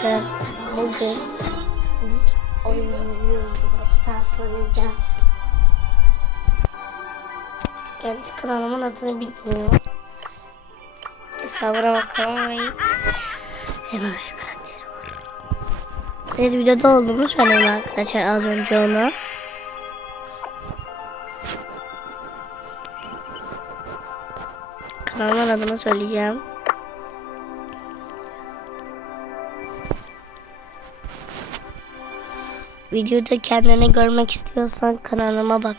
arkadaşlar bugün oyuncu Brawl oynayacağız. Kendisi kanalımın adını bilmiyor. Hesabına bakalım ve hemen karakteri var. Evet videoda olduğumu söyleyeyim arkadaşlar az önce ona. Kanalımın adını söyleyeceğim. Videoda kendini görmek istiyorsan kanalıma bak.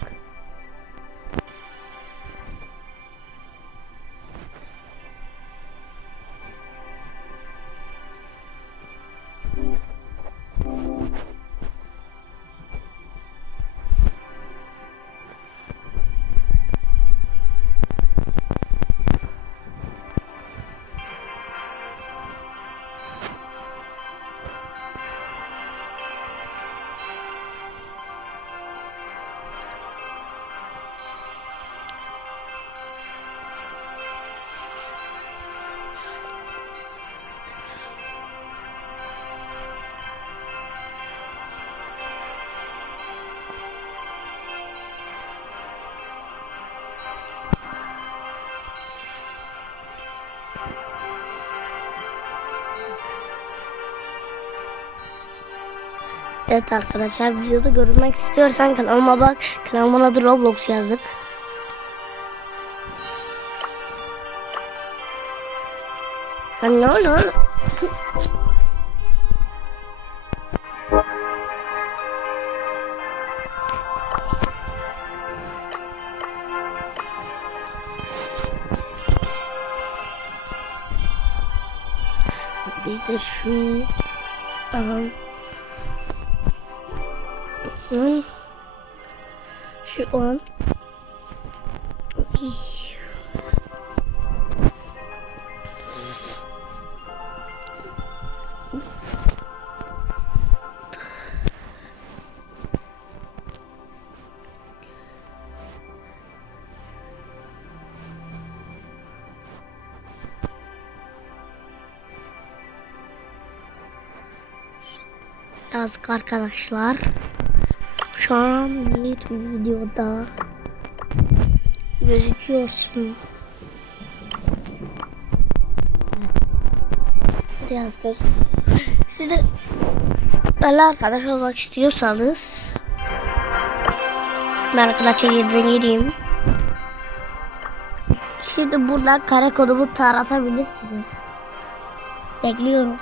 Evet arkadaşlar videoda görmek istiyorsan kanalıma bak. Kanalımın adı Roblox yazdık. Lan ne oldu? Biz de şu alalım. Hı. Şu an yazdık arkadaşlar. Şu an bir videoda gözüküyorsun. Yazdık. Siz de böyle arkadaş olmak istiyorsanız ben arkadaşa yerine gireyim. Şimdi buradan kare kodumu taratabilirsiniz. Bekliyorum.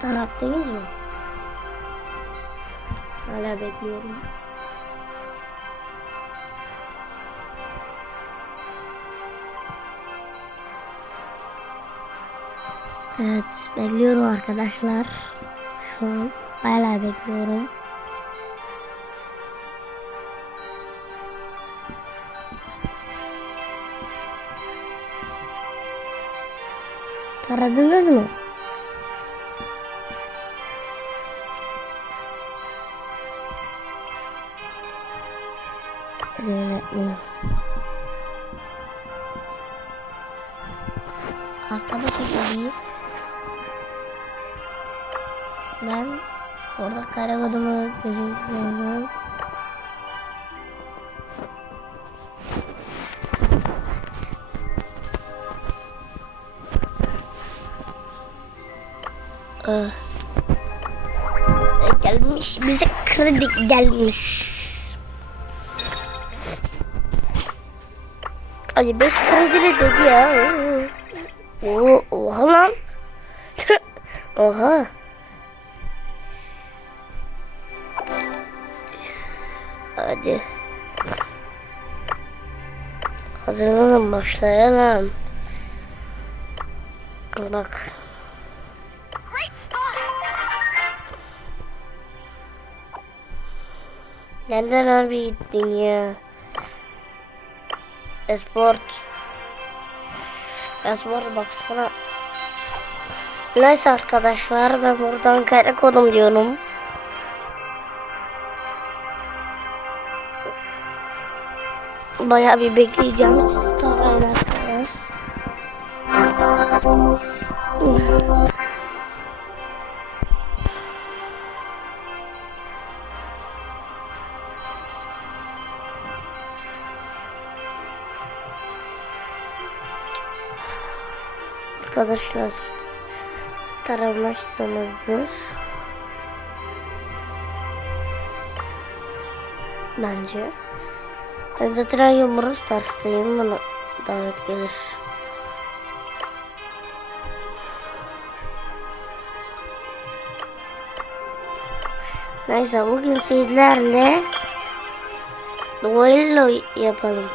Tarattınız mı? Hala bekliyorum. Evet, bekliyorum arkadaşlar. Şu an hala bekliyorum. Aradınız mı? Gelmiş bize kredi gelmiş. Ay beş kredili dedi ya. Oo, oha lan. oha. Hadi. Hazırlanın başlayalım. Bak. Nereden abi gittin ya? Esport. Esport baksana. Neyse arkadaşlar ben buradan kare kodum diyorum. Bayağı bir bekleyeceğim siz tarayın arkadaşlar. Arkadaşlar taramışsınızdır. Bence. Ben zaten yumruğu Stars'tayım. Bana davet gelir. Neyse bugün sizlerle duello yapalım.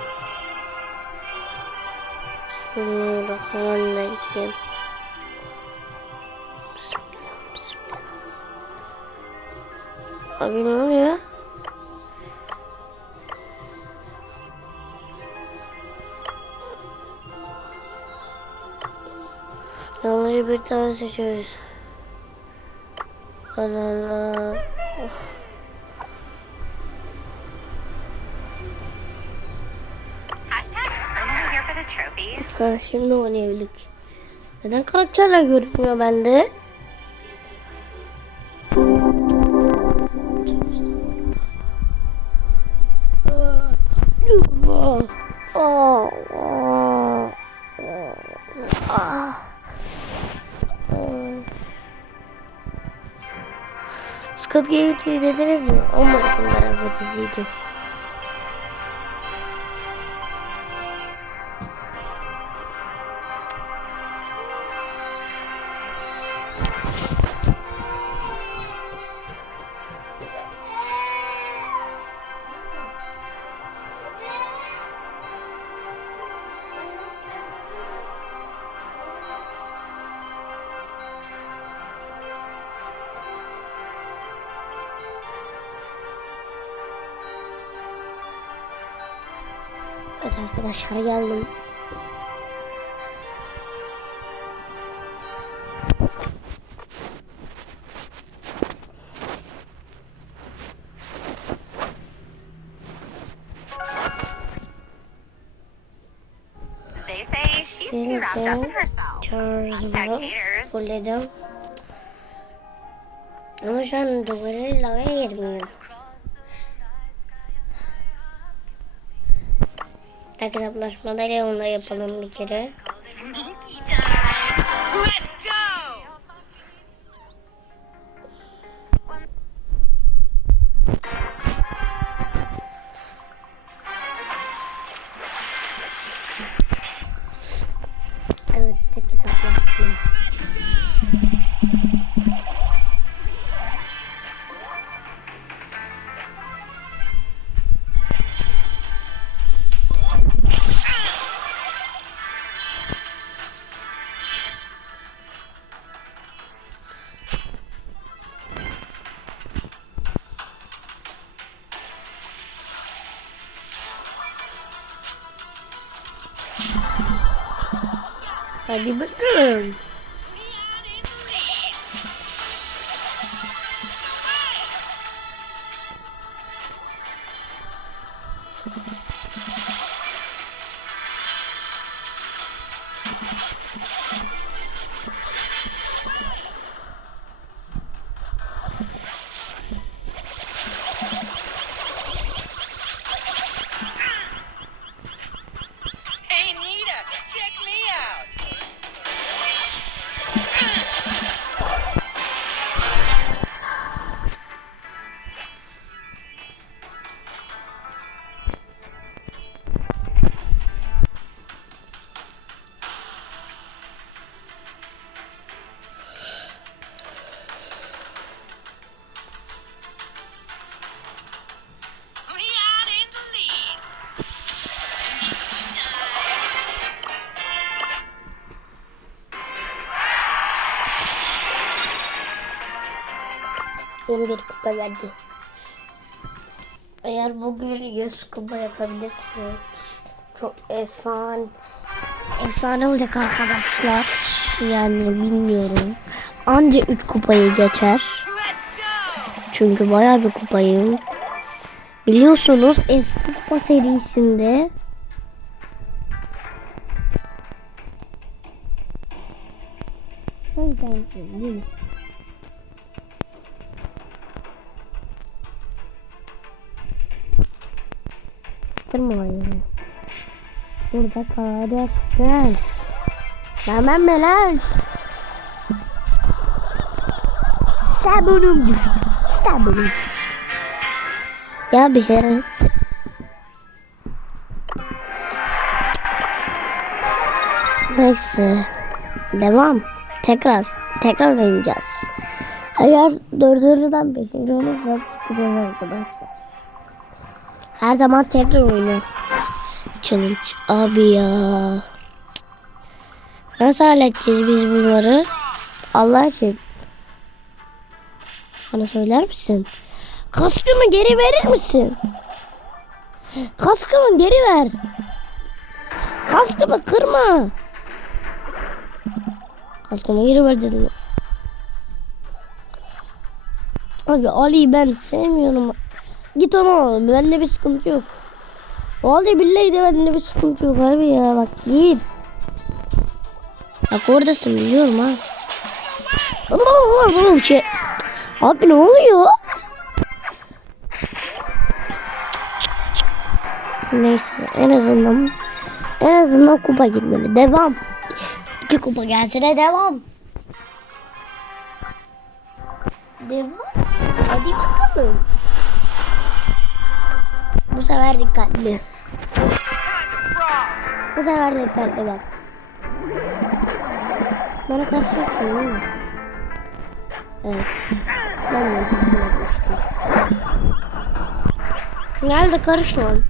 Bismillahirrahmanirrahim. Bismillah, bismillah. Abi oluyor? Yalnızca bir tane seçiyoruz. Allah Allah. Ha, şimdi oynayabildik. Neden karakterler görünmüyor bende? Squid Game'i izlediniz mi? O mu beraber diziydi? İn herself. Charles'ımı haters. fulledim. Ama şu an duvarı lavaya girmiyor. Tak hesaplaşmada Leon'la yapalım bir kere. Sneaky time. Let's go. Hadi bakalım. 11 kupa verdi. Eğer bugün 100 kupa yapabilirsek çok efsane efsane olacak arkadaşlar. Yani bilmiyorum. Anca 3 kupayı geçer. Çünkü bayağı bir kupayım. Biliyorsunuz eski kupa serisinde Sen sensin Kırma orayı. Burada kalacaksın. Tamam mı lan? Sabunum düştü. Sabunum. Ya bir şey Neyse. Devam. Tekrar. Tekrar oynayacağız. Eğer dördüncüden beşinci olursak çıkacağız arkadaşlar. Her zaman tekrar oyna. Challenge. Abi ya. Nasıl halledeceğiz biz bunları? Allah için. Bana söyler misin? Kaskımı geri verir misin? Kaskımı geri ver. Kaskımı kırma. Kaskımı geri ver dedim. Abi Ali'yi ben sevmiyorum. Git onu al. Bende bir sıkıntı yok. Vallahi billahi de bende bir sıkıntı yok abi ya. Bak git. Bak oradasın biliyorum ha. Allah Allah bir şey. Abi ne oluyor? Neyse en azından en azından kupa gitmeli. Devam. İki kupa gelse de devam. Devam. Hadi bakalım. Bu sefer dikkatli. Bu sefer dikkatli bak. Bana karşılarsın değil mi? Evet. Ben de yaklaştım. Gel de karış lan.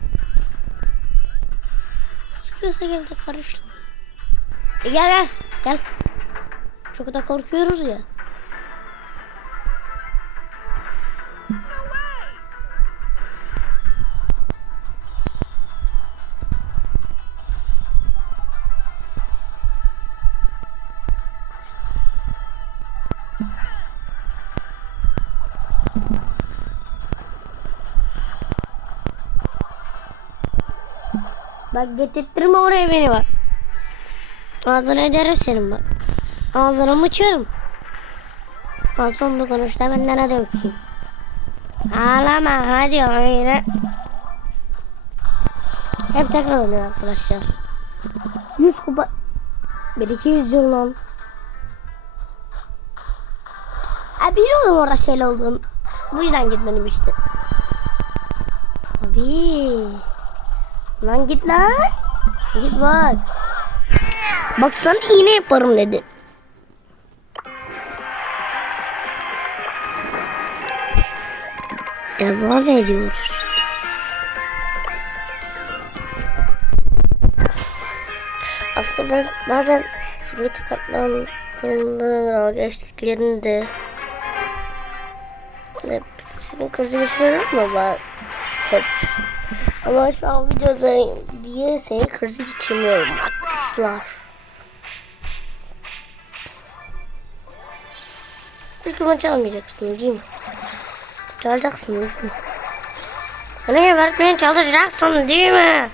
Sıkıyorsa gel de karış lan. E gel gel. Gel. Çok da korkuyoruz ya. Bak getirttirme oraya beni bak. Ağzını ederim senin bak. Ağzını mıçarım. Al sonunda konuş da benden hadi bakayım. Ağlama hadi oyna. Hep tekrar oynuyor arkadaşlar. 100 kupa. 1 200 yıl lan. Ha biliyordum orada şeyle olduğunu. Bu yüzden gitmedim işte. Abi. Lan git lan. Git bak. Bak sana iğne yaparım dedi. Devam ediyoruz. Aslında ben bazen simge kartlarından dalga geçtiklerinde hep senin krizi geçiriyorum ama hep ama şu an videoda diye seni krizi geçirmiyorum arkadaşlar. İlk maç almayacaksın değil mi? Çalacaksın değil mi? Bana gebertmeye çalışacaksın değil mi?